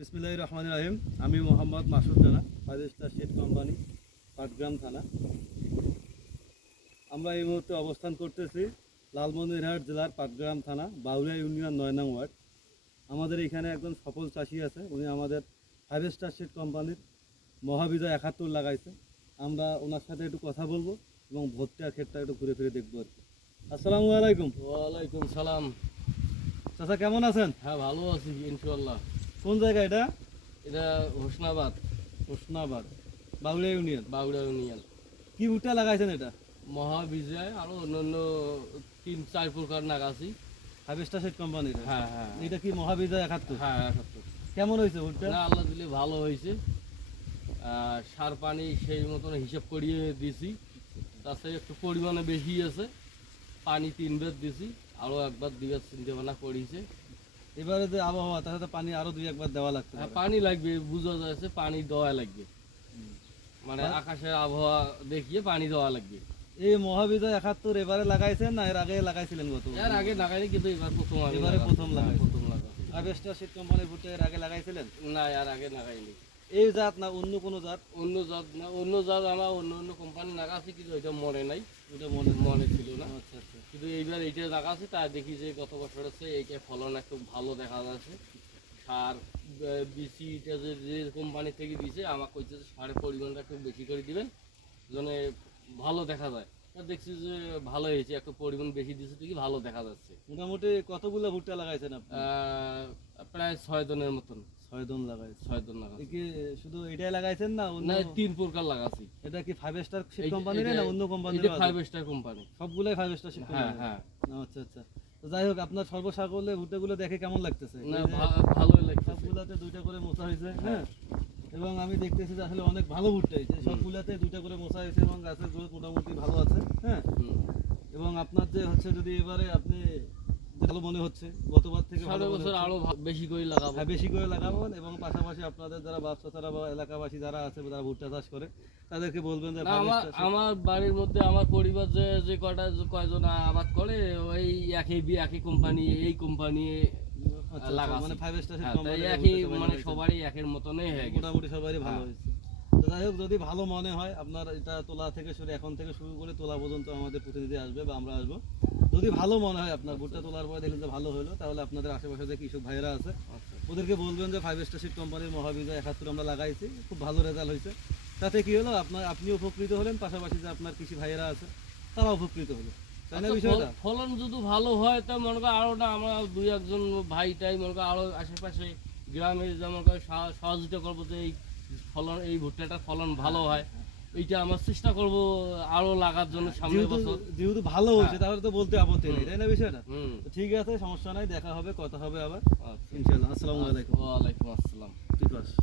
বিসমিল্লাহির রহমানির রহিম। আমি Mohammad Masud Rana, 5 star seed company, Patgram থানা। আমরা এই মুহূর্তে অবস্থান করতেছি লালমনিরহাট জেলার পাটগ্রাম থানা, বাউরিয়া ইউনিয়ন 9 নং ওয়ার্ড। আমাদের এখানে একজন সফল চাষি আছে, উনি আমাদের 5 স্টার সিড কোম্পানির মহাবিজয় 71 লাগাইছে। আমরা ওনার সাথে একটু কথা বলবো এবং ভুট্টার ক্ষেতটা একটু ঘুরে ফিরে দেখবো আর কি। আসসালামু আলাইকুম। ওয়ালাইকুম সালাম। চাচা কেমন আছেন? হ্যাঁ, ভালো আছি ইনশাআল্লাহ। কোন জায়গা এটা? এটা হোসনাবাদ, হোসনাবাদ, বাউরিয়া ইউনিয়ন। বাগুড়া ইউনিয়ন। কি ভুট্টা লাগাইছেন এটা? মহাবিজয় আরো অন্যান্য 3-4 প্রকার নাগাছি। 5 স্টার সিড কোম্পানির। হ্যাঁ হ্যাঁ এটা কি মহাবিজয় 71? হ্যাঁ 71। কেমন হয়েছে ভুট্টা? না, আল্লাহ দিলে ভালো হয়েছে। সার পানি সেই মতন হিসাব করিয়ে দিছি, তাছাড়া একটু পরিমাণে বেশি আছে। পানি 3 বার দিছি, আরো একবার 2 বার চিন্তা ভাবনা করেছে। এবারে যে আবহাওয়া, তার সাথে পানি আরো 2-1 বার দেওয়া লাগতে হ্যাঁ, পারে। পানি লাগবে, বোঝা যাচ্ছে পানি দেওয়া লাগবে। মানে আকাশের আবহাওয়া দেখিয়ে পানি দেওয়া লাগবে। এই মহাবিজয় 71 এবারে লাগাইছেন না এর আগে লাগাইছিলেন? গত এর আগে লাগাইনি, কিন্তু এবার প্রথম আমি এবারে প্রথম লাগাইছেন। প্রথম লাগাইছি। 5 স্টার সিড কোম্পানির ভুট্টা এর আগে লাগাইছিলেন? না, এর আগে লাগাইনি। এই জাত না অন্য কোনো জাত? অন্য জাত না, অন্য জাত আমার অন্য কোম্পানি লাগাছি, কিন্তু ওইটা মনে নাই, ওটা মনে মনে ছিল না। আচ্ছা আচ্ছা। কিন্তু এইবার এইটা লাগাছি, তাই দেখি যে গত বছর হচ্ছে এইটা ফলন একটু ভালো দেখা যাচ্ছে। সার বিসিটা যে কোম্পানি থেকে দিয়েছে, আমাকে কইছে যে সারের পরিমাণটা একটু বেশি করে দিবেন, যেন ভালো দেখা যায়। তা দেখছি যে ভালো হয়েছে, একটু পরিমাণ বেশি দিয়েছে দেখি ভালো দেখা যাচ্ছে। মোটামুটি কতগুলো ভুট্টা লাগাইছেন আপনি? প্রায় 6 জনের মতন। 6 জন লাগাইছেন। 6 জন লাগাছি। কি শুধু এটাই লাগাইছেন না অন্য? না, 3 প্রকার লাগাছি। এটা কি 5 স্টার সিড এই- কোম্পানির না অন্য কোম্পানির? এটা 5 স্টার কোম্পানি। সবগুলাই 5 স্টার সিড হ্যাঁ কোম্পানি। হ্যাঁ। আচ্ছা আচ্ছা। তো যাই হোক, আপনার সর্বসাকল্যে ভুট্টাগুলো দেখে কেমন লাগতেছে? না, এই যে ভালোই লাগছে। সবগুলাতে 2টা করে মোচা হয়েছে, হ্যাঁ। এবং আমি দেখতেছি যে আসলে অনেক ভালো ভুট্টা হয়েছে, সবগুলাতে 2টা করে মোচা হয়েছে এবং গাছের গ্রোথ মোটামুটি ভালো আছে, হ্যাঁ। এবং আপনার যে হচ্ছে, যদি এবারে আপনি ভালো মনে হচ্ছে গতবার থেকে ভালো সামনের মনে বছর হচ্ছে। আরো বেশি করে লাগাবো। হ্যাঁ, বেশি করে লাগাবেন এবং পাশাপাশি আপনাদের যারা ব্যবসাদারা বা এলাকাবাসী যারা আছে, যারা ভুট্টা চাষ করে, তাদেরকে বলবেন যে না, আমার বাড়ির মধ্যে আমার পরিবার যে কয়জন আবাদ করে, ওই একই কোম্পানি, এই কোম্পানি লাগাছে। মানে 5 স্টার হ্যাঁ, তাই কোম্পানি একই, মানে সবারই একের মতনই হয়ে গেছে। মোটামুটি সবারই ভালো হ্যাঁ। হয়েছে। তো যাই হোক, যদি ভালো মনে হয় আপনার এটা তোলা থেকে শুরু, এখন থেকে শুরু করে তোলা পর্যন্ত আমাদের প্রতিনিধি আসবে বা আমরা আসবো। যদি ভালো মনে হয় আপনার ভুট্টা তোলার পরে দেখলেন যে ভালো হলো, তাহলে আপনাদের আশেপাশে যে কৃষক ভাইয়েরা আছে আচ্ছা। ওদেরকে বলবেন যে 5 স্টার সিড কোম্পানির মহাবিজয় 71 আমরা লাগাইছি, খুব ভালো রেজাল্ট হয়েছে। তাতে কি হলো, আপনি উপকৃত হলেন, পাশাপাশি যে আপনার কৃষি ভাইয়েরা আছে তারা উপকৃত হলো, তাই না আচ্ছা, বিষয়টা? ফলন যদি ভালো হয় তো মনে করো আরো, না আমরা 2-1 ভাইটাই মনে করো আরো আশেপাশে গ্রামে যেমন করে সহযোগিতা করবো যে এই ফলন, এই ভুট্টাটা ফলন ভালো হয়, এইটা আমরা চেষ্টা করব আরো লাগার জন্য সামনের বছর। যেহেতু ভালো হয়েছে তাহলে তো বলতে আপত্তি নেই, তাই না বিষয়টা? হুম। তো ঠিক আছে, সমস্যা নাই, দেখা হবে, কথা হবে আবার আচ্ছা। ইনশাআল্লাহ। আসসালামু আলাইকুম। ওয়ালাইকুম আসসালাম। ঠিক আছে।